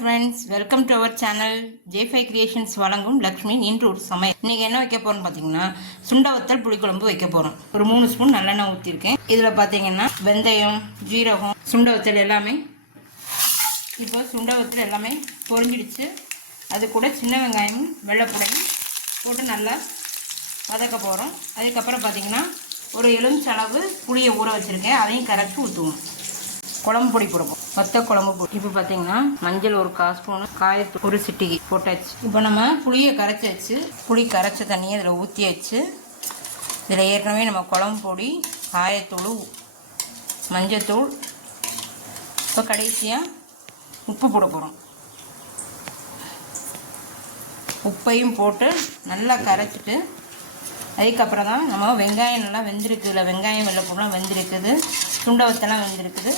Friends, welcome to our channel. J5 creations வழங்கும் லக்ஷ்மி இன்று ஒரு சமையல். இன்னைக்கு என்ன வைக்க போறோம்னு பார்த்தீங்கன்னா சுண்டவத்தல் புளிக்குழம்பு வைக்க போறோம். ஒரு 3 ஸ்பூன் நல்லெண்ணெய் ஊற்றிருக்கேன். இதில் பார்த்தீங்கன்னா வெந்தயம், ஜீரகம், சுண்டவத்தல் எல்லாமே இப்போ சுண்டவத்தல் எல்லாமே பொரிஞ்சிடுச்சு. அது கூட சின்ன வெங்காயம், வெள்ளைப்பூடையும் போட்டு நல்லா வதக்க போகிறோம். அதுக்கப்புறம் பார்த்தீங்கன்னா ஒரு எலுமிச்சளவு புளியை ஊற வச்சுருக்கேன். அதையும் கரைச்சி ஊற்றுவோம். குழம்பு பொடி போடுவோம். வத்த குழம்பு பொடி. இப்போ பார்த்தீங்கன்னா மஞ்சள் ஒரு 1/4 ஸ்பூனு, காயத்தூள் ஒரு சிட்டிகை போட்டாச்சு. இப்போ நம்ம புளியை கரைச்சாச்சு. புளி கரைச்ச தண்ணியை இதில் ஊற்றியாச்சு. இதில் ஏற்கனவே நம்ம குழம்பு பொடி, காயத்தூள், மஞ்சத்தூள், இப்போ கடைசியாக உப்பு போட போகிறோம். உப்பையும் போட்டு நல்லா கரைச்சிட்டு அதுக்கப்புறம் தான் நம்ம வெங்காயம் நல்லா வெந்திருக்கு. இல்லை வெங்காயம் வெள்ளைப்பூலாம் வெந்திருக்குது, சுண்டவத்தெல்லாம் வெந்திருக்குது.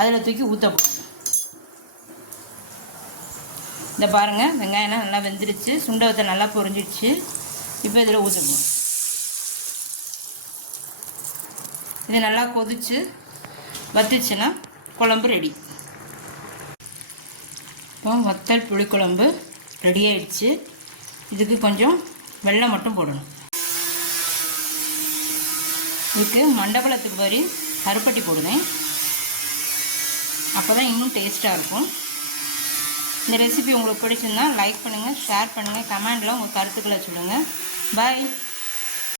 அதில் தூக்கி ஊற்றப்படும். இந்த பாருங்கள், வெங்காயம்லாம் நல்லா வெந்துருச்சு, சுண்டவத்தை நல்லா பொரிஞ்சிடுச்சு. இப்போ இதில் ஊற்றணும். இது நல்லா கொதிச்சு வத்துச்சுன்னா குழம்பு ரெடி. இப்போ வத்தல் புளிக்குழம்பு ரெடி ஆயிடுச்சு. இதுக்கு கொஞ்சம் வெல்லம் மட்டும் போடணும். இதுக்கு மண்டபலத்துக்கு வரி கருப்பட்டி போடுவேன். அப்போ தான் இன்னும் டேஸ்ட்டாக இருக்கும். இந்த ரெசிபி உங்களுக்கு பிடிச்சிருந்தா லைக் பண்ணுங்கள், ஷேர் பண்ணுங்கள், கமெண்டில் உங்கள் கருத்துக்களை சொல்லுங்கள். பாய்.